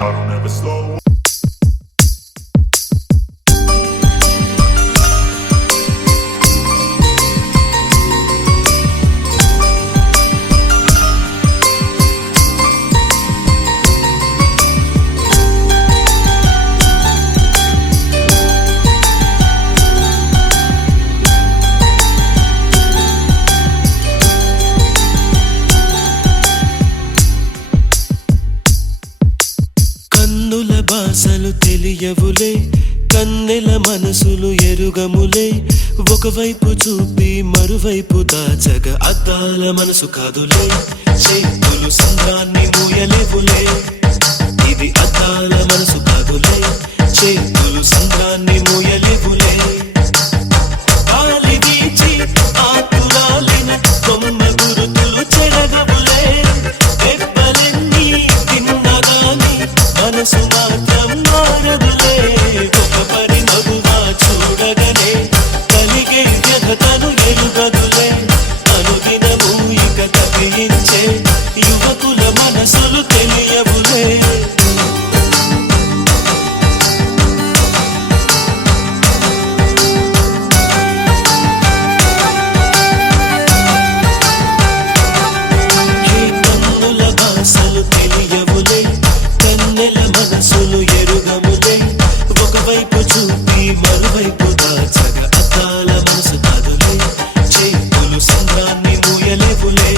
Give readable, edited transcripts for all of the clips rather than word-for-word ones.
I don't ever slow. భాషలు తెలియవులే కన్నెల మనసులు ఎరుగములే ఒకవైపు చూపి మరువైపు దాచగ అద్దాల మనసు కాదులే చేతులు సంద్రాన్ని మూయలేవులే ఇది అద్దాల మనసు కాదులే చేతులు సంద్రాన్ని మూయలేవులే ఆలిదీచి ఆకురాలిన కొమ్మ గురుతులు చెరగవులే దెబ్బలెన్ని తిన్నగాని మనసు మాత్రం మారదులే ఒక పని మగువా చూడగనే కలిగే వ్యధతను ఎరుగదులే అనుదినము ఇక తప్పించే యువకుల మనసులు తెలియవులే కన్నుల భాషలు తెలియవులే కన్నెల మనసులు ఎరుగములే ఒకవైపు చూపి మరువైపు దాచగ అద్దాల మనసు కాదులే చేతులు సంద్రాన్ని మూయలేవులే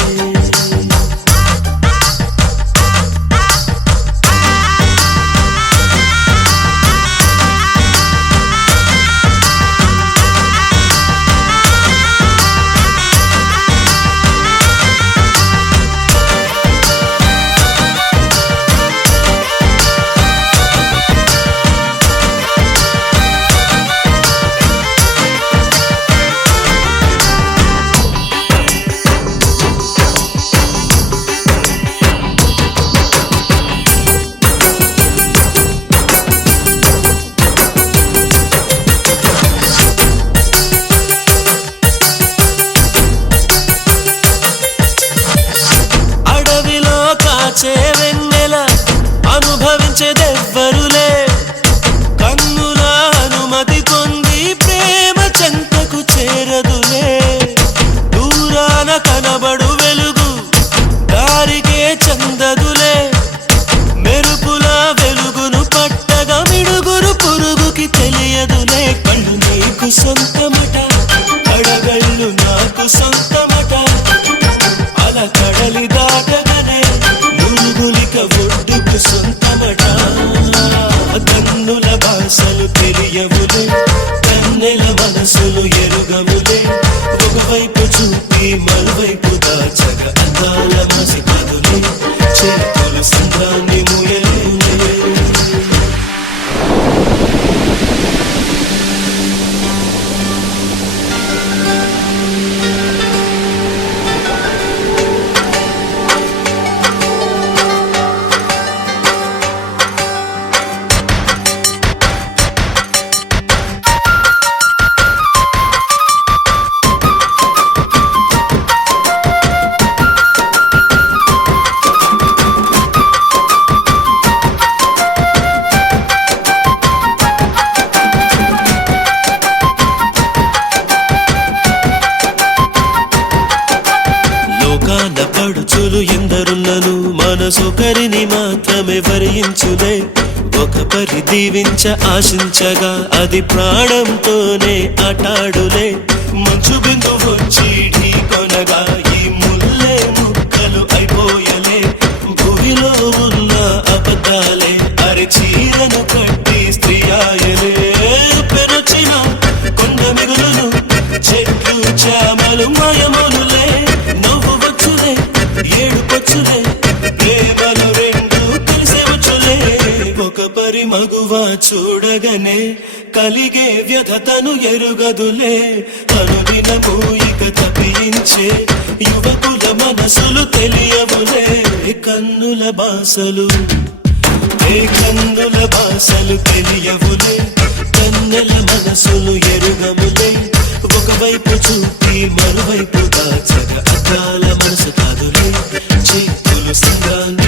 కాచే వెన్నెల అనుభవించేదెవ్వరులే కన్నుల అనుమతి పొంది ప్రేమ చెంతకు చేరదులే దూరాన కనబడు వెలుగు దారికే చందదులే మెరుపుల వెలుగును పట్టగా మిడుగురు పురుగుకి తెలియదులే కళ్ళు నీకు సొంతమట కడగళ్ళు నాకు సొంతమట అలా కడలి దాటగానే మురుగులిక ఒడ్డుకు సొంతమట కన్నుల భాషలు తెలియవులే కన్నెల మనసులు ఎరుగములే ఒకవైపు చూపి మరువైపు దాచగ అద్దాల మనసు కాదులే చేతులు సంద్రాన్ని మూయలేవులే పడుచులు ఎందరున్నను మనసొకరిని మాత్రమే వరించులే ఒక పరి దీవించ ఆశించగా అది ప్రాణంతోనే ఆటాడులే మంచు బిందు వచ్చి ఢీకొనగా ఈ ముల్లే ముక్కలు అయిపోయలే భూమిలో ఉన్న అబద్ధాలే అరిచీరను కట్టి స్త్రీ ఆయలే పెరుచిన కొండ మిగులును చెట్లు చామలు మాయములులే నవ్వు వచ్చులే ఏడు పచ్చులే ప్రేమలు రెండు తెలిసే వచ్చులే ఒక పరి మగువా చూడగనే కలిగే వ్యధతను ఎరుగదులే అనుదినము ఇక తప్పించే యువకుల మనసులు తెలియవులే కన్నుల భాషలు కన్నుల భాషలు తెలియవులే కన్నెల మనసులు ఎరుగములే ఒకవైపు చూపి మరువైపు దాచగ అద్దాల మనసు కాదులే చేతులు సంద్రాన్ని